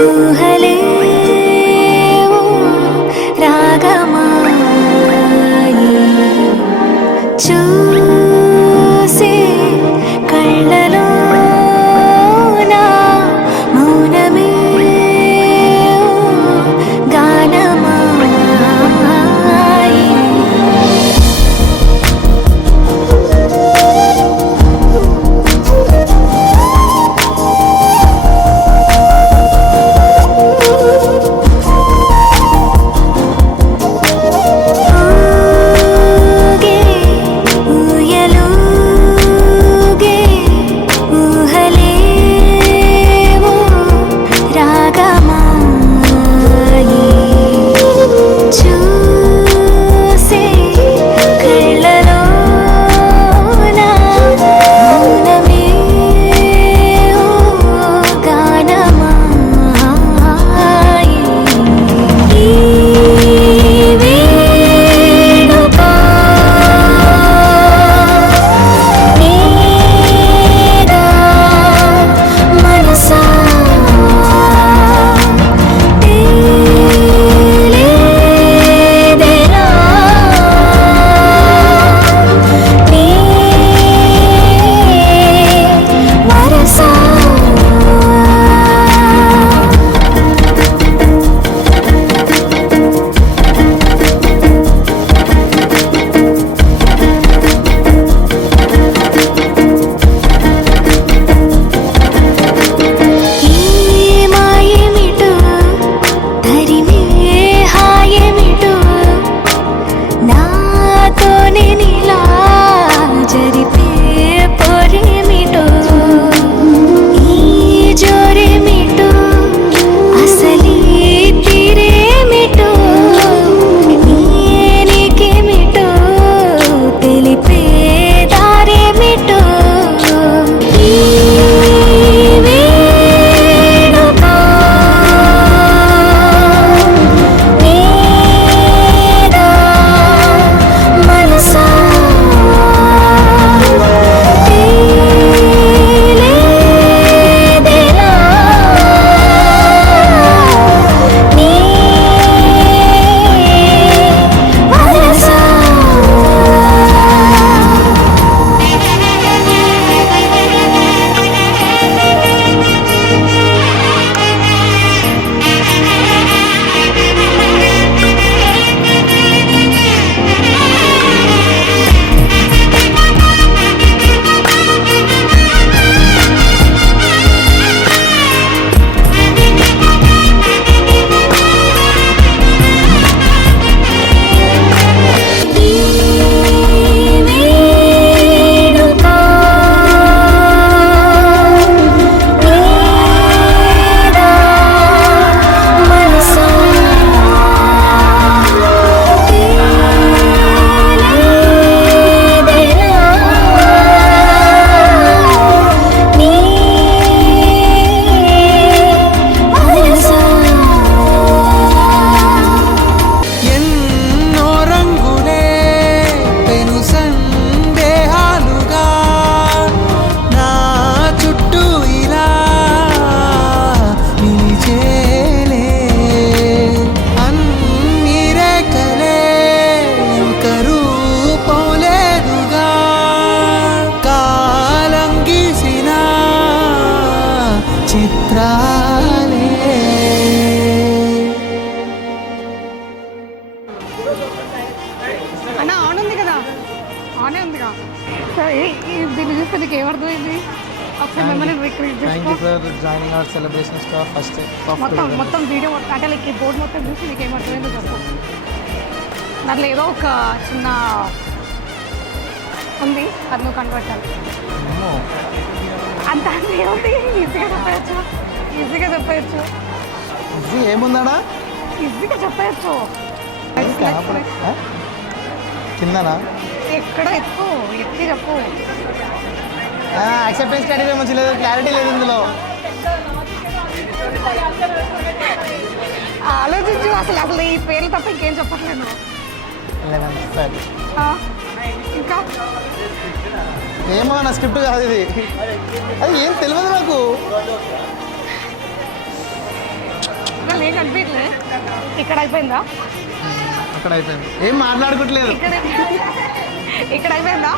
ఊహలే రాగమాయి చూసే కళ్ళలో నా మౌనమే గానమాయి అన్న ఆన్ ఉంది కదా, ఆనే ఉందిగా. సరే దీన్ని చూస్తే నీకు ఏమర్థమైంది? ఒకసారి మిమ్మల్ని రిక్వెస్ట్ మొత్తం వీడియో అంటే లైక్ ఈ బోర్డు మొత్తం చూసి నీకు ఏమర్థమైందో చెప్పు. దాంట్లో ఏదో ఒక చిన్న ఉంది, అది నువ్వు కనబట్టాలి. అంత ఏముంది, ఈజీగా చెప్పచ్చు. ఏముందా ఈజీగా చెప్పచ్చు. కిందనా ఎక్కడ ఎక్కువ ఎక్కి చెప్పు. యాక్సెప్టెన్స్ క్రైటీరియా మంచి లేదు, క్లారిటీ లేదు ఇందులో. ఆలోచించు. అసలు ఈ పేర్లు తప్ప ఇంకేం చెప్పట్లేదు. ఇంకా ఏమో నా స్క్రిప్ట్ కాదు ఇది, అది ఏం తెలియదు నాకు. ఏం కనిపించలే. ఇక్కడ అయిపోయిందా? అక్కడ అయిపోయింది. ఏం మాట్లాడుకోవట్లేదు. ఇక్కడ అయిపోయిందా?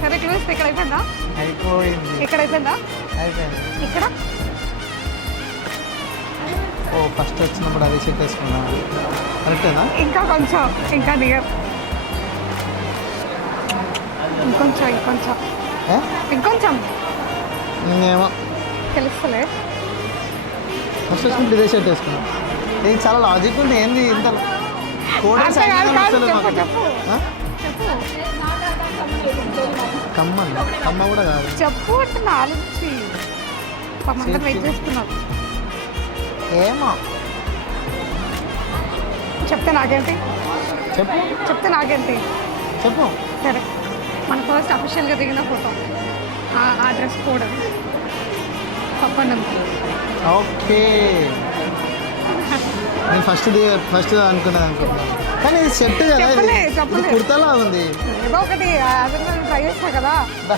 సరే క్లూస్ ఇక్కడ అయిపోయిందా? అయిపోయింది. ఇక్కడ అయిపోయిందా? అయిపోయింది. ఇక్కడ ఓ ఫస్ట్ వచ్చినప్పుడు అది చెక్ వేసుకున్నా. కరెక్టేనా? ఇంకా కొంచెం, ఇంకా నియర్, ఇంకొంచెం ఇంకొంచెం ఏ? ఇంకొంచెం ఇంకేమో తెలుస్తలే. ఫస్ట్ వచ్చినప్పుడు ఇదే షర్ట్ వేసుకున్నాం. ఇది చాలా లాజిక్ ఉంది. ఏంది ఇంత కోడ్ అంతే కాదు, కాదు, చెప్పు చెప్పు కమ్మ కమ్మ కూడా కాదు. చెప్పు అంటే ఆలోచించి అందరూ వెయిట్ చేస్తున్నారు. ఏమో చెప్తే నాకేంటి? చెప్పు చెప్తే నాకేంటి? చెప్పు. సరే, మన ఫస్ట్ అఫీషియల్గా దిగిన ఫోటో, ఆ డ్రెస్ కోడ్ అది పప్పన్నం. ఓకే, నేను ఫస్ట్ అనుకున్నాను కానీ ఇది సెట్ కదా. చెప్పలే, ఇది చెప్పలే. కుర్తాలా ఉంది. ఏదో ఒకటి ట్రై చేస్తా కదా. దా.